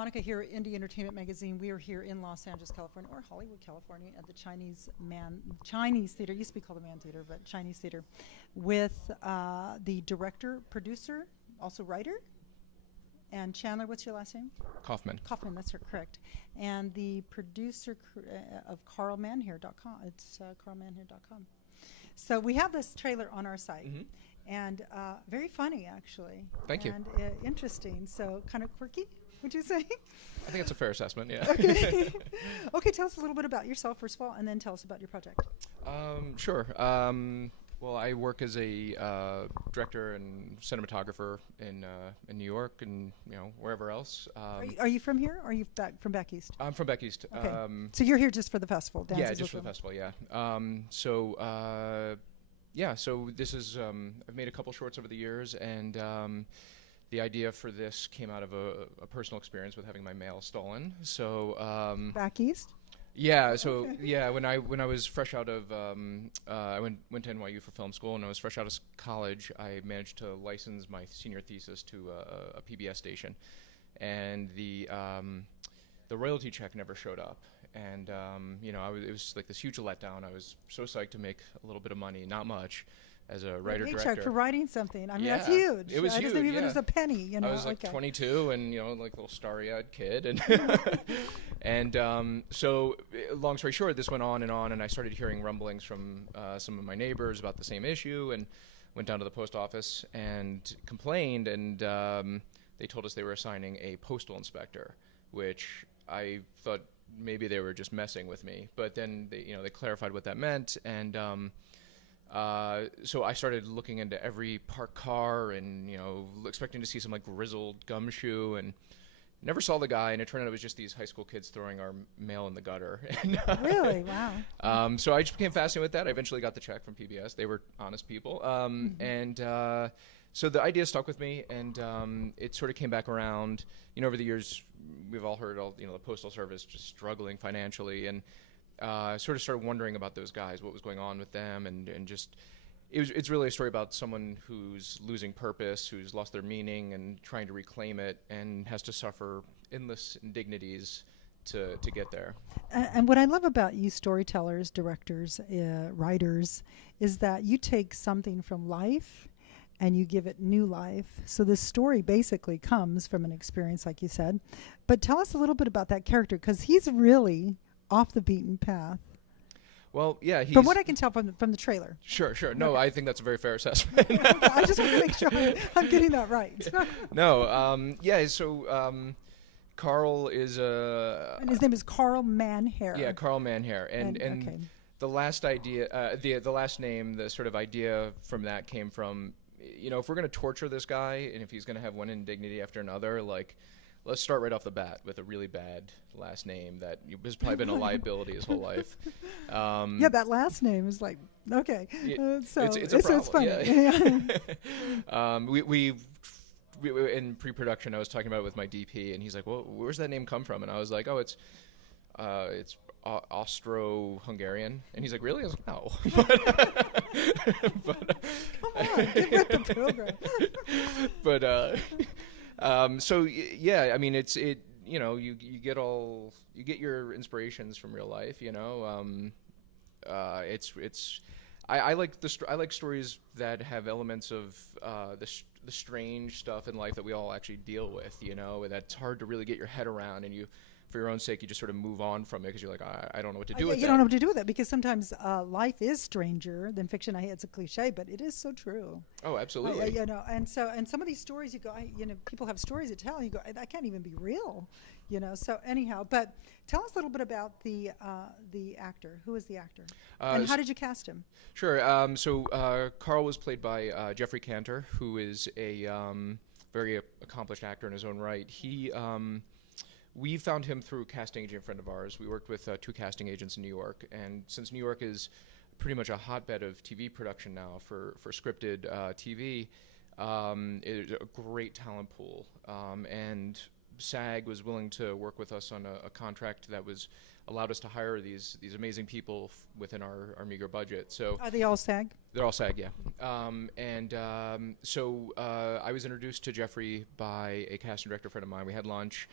Monica here, Indie Entertainment Magazine. We are here in Los Angeles, California, or Hollywood, California, at the Chinese Theater. It used to be called the Man Theater, but Chinese Theater, with the director, producer, also writer, and Chandler. What's your last name? Kaufman. Kaufman, that's correct. And the producer of KARLMANHAIR.com. It's KARLMANHAIR.com. So we have this trailer on our site. Mm-hmm. And very funny, actually. Thank you. And interesting. So kind of quirky, would you say? I think it's a fair assessment, yeah. Okay. Okay, tell us a little bit about yourself, first of all, and then tell us about your project. Sure. Well, I work as a director and cinematographer in New York and wherever else. Are you from here, or are you from back east? I'm from back east. Okay. So you're here just for the festival? Yeah, just for the festival. Yeah. So this is I've made a couple shorts over the years, and the idea for this came out of a personal experience with having my mail stolen. So back east. Yeah. So yeah, when I was fresh out of I went to NYU for film school, and I was fresh out of college. I managed to license my senior thesis to a PBS station, and the royalty check never showed up. And it was like this huge letdown. I was so psyched to make a little bit of money, not much, as a writer-director. Paycheck for writing something. I mean, Yeah, that's huge. it was I huge, just think even yeah. as a penny, I was like okay. 22 and like a little starry-eyed kid, and and so long story short, this went on, and I started hearing rumblings from some of my neighbors about the same issue, and went down to the post office and complained, and they told us they were assigning a postal inspector, which I thought maybe they were just messing with me, but then they clarified what that meant, and so I started looking into every parked car, and expecting to see some like grizzled gumshoe, and never saw the guy, and it turned out it was just these high school kids throwing our mail in the gutter. And, Really? Wow. so I just became fascinated with that. I eventually got the check from PBS. They were honest people, and so the idea stuck with me, and it sort of came back around. Over the years, we've all heard the Postal Service just struggling financially, and sort of started wondering about those guys, what was going on with them, and just it's really a story about someone who's losing purpose, who's lost their meaning, and trying to reclaim it, and has to suffer endless indignities to get there. And what I love about you storytellers, directors, writers, is that you take something from life and you give it new life. So this story basically comes from an experience, like you said. But tell us a little bit about that character, because he's really off the beaten path. Well, yeah. From what I can tell from the trailer. Sure. No, Okay. I think that's a very fair assessment. I just want to make sure I'm getting that right. No, yeah, so KARL is And his name is KARL MANHAIR. Yeah, KARL MANHAIR. And okay. the last idea, the last name, the sort of idea from that came from, if we're going to torture this guy, and if he's going to have one indignity after another, like, let's start right off the bat with a really bad last name that has probably been a liability his whole life. Yeah, that last name is like, okay. So it's a problem. It's funny. Yeah. We in pre-production, I was talking about it with my DP, and he's like, well, where's that name come from? And I was like, oh, it's Austro-Hungarian. And he's like, really? I was like, no. Come on, give it the program. So yeah, I mean, you get your inspirations from real life, I like stories that have elements of the strange stuff in life that we all actually deal with, that's hard to really get your head around, and for your own sake, you just sort of move on from it because you're like, I don't know what to do with it. You don't know what to do with it, because sometimes life is stranger than fiction. It's a cliche, but it is so true. Oh, absolutely. And some of these stories, you go, people have stories to tell, and you go, that can't even be real, So anyhow, but tell us a little bit about the actor. Who is the actor, and how did you cast him? Sure. So KARL was played by Jeffrey Cantor, who is a very accomplished actor in his own right. We found him through a casting agent friend of ours. We worked with 2 casting agents in New York, and since New York is pretty much a hotbed of TV production now for scripted TV, it is a great talent pool, and SAG was willing to work with us on a contract that allowed us to hire these amazing people within our meager budget. So Are they all SAG? They're all SAG, yeah. So I was introduced to Jeffrey by a casting director friend of mine. We had lunch,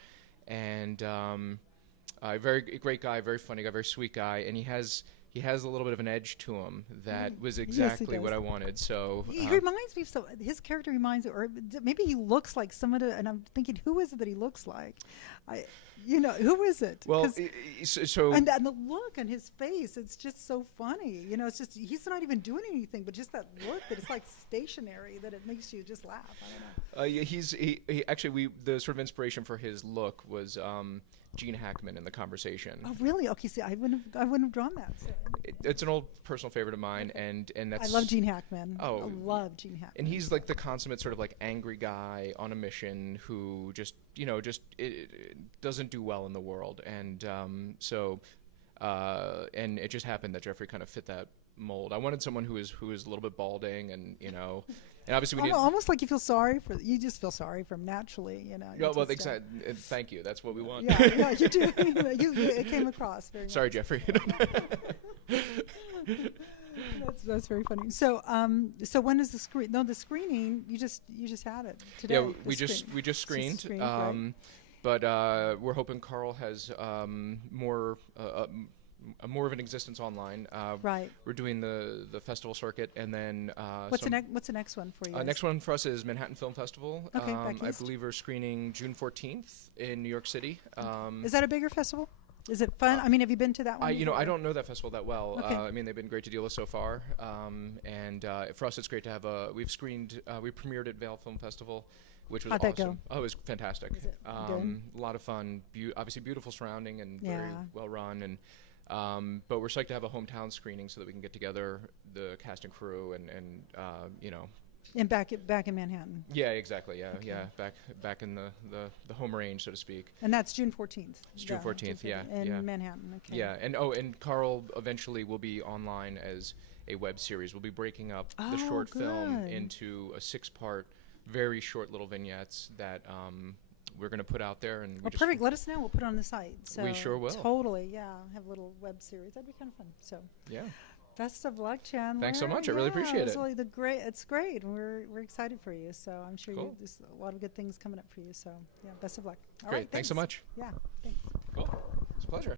and a very great guy, very funny guy, very sweet guy, and he has a little bit of an edge to him that was exactly what I wanted. So he reminds me of his character reminds me, or maybe he looks like somebody, and I'm thinking, who is it that he looks like? Who is it? Well, and the look on his face, it's just so funny. It's just, he's not even doing anything, but just that look that it's like stationary, that it makes you just laugh. I don't know. Yeah, he actually, the sort of inspiration for his look was Gene Hackman in The Conversation. Oh, really? Okay, see, I wouldn't have drawn that. So. It's an old personal favorite of mine, and that's. I love Gene Hackman. Oh, I love Gene Hackman. And he's like the consummate sort of like angry guy on a mission who just doesn't do well in the world, and and it just happened that Jeffrey kind of fit that mold. I wanted someone who is a little bit balding, and and obviously we almost like you just feel sorry for him naturally, Yeah, well, exactly. Thank you. That's what we want. Yeah, you do. It came across very. Sorry, Jeffrey. That's very funny. So when is the screen? No, the screening. You just had it today. Yeah, we just screened. Right. But we're hoping KARL has more of an existence online. Right. We're doing the festival circuit, and then what's the next one for you? Next one for us is Manhattan Film Festival. Okay, back I east. believe we're screening June 14th in New York City. Is that a bigger festival? Is it fun? I mean, have you been to that one? I don't know that festival that well. Okay. I mean, they've been great to deal with so far. And for us, it's great to have we premiered at Vail Film Festival, which was How'd awesome. that go? Oh, it was fantastic. Was it good? A lot of fun. Obviously, beautiful surrounding and Yeah. very well run. And but we're psyched to have a hometown screening so that we can get together the cast and crew and And back in Manhattan. Yeah, exactly. Yeah, Okay. yeah. Back in the home range, so to speak. And that's June 14th. It's June 14th. Yeah, In yeah. Manhattan. Okay. Yeah, and KARL eventually will be online as a web series. We'll be breaking up the short film good. into a 6-part, very short little vignettes that we're going to put out there. And Perfect. Let us know. We'll put it on the site. So we sure will. Totally. Yeah. Have a little web series. That'd be kind of fun. So. Yeah. Best of luck, Chandler. Thanks so much. I really appreciate it. It's great. We're excited for you. So I'm sure Cool. there's a lot of good things coming up for you. So yeah, best of luck. All Great. right, Thanks so much. Yeah. Thanks. Cool. It's a pleasure.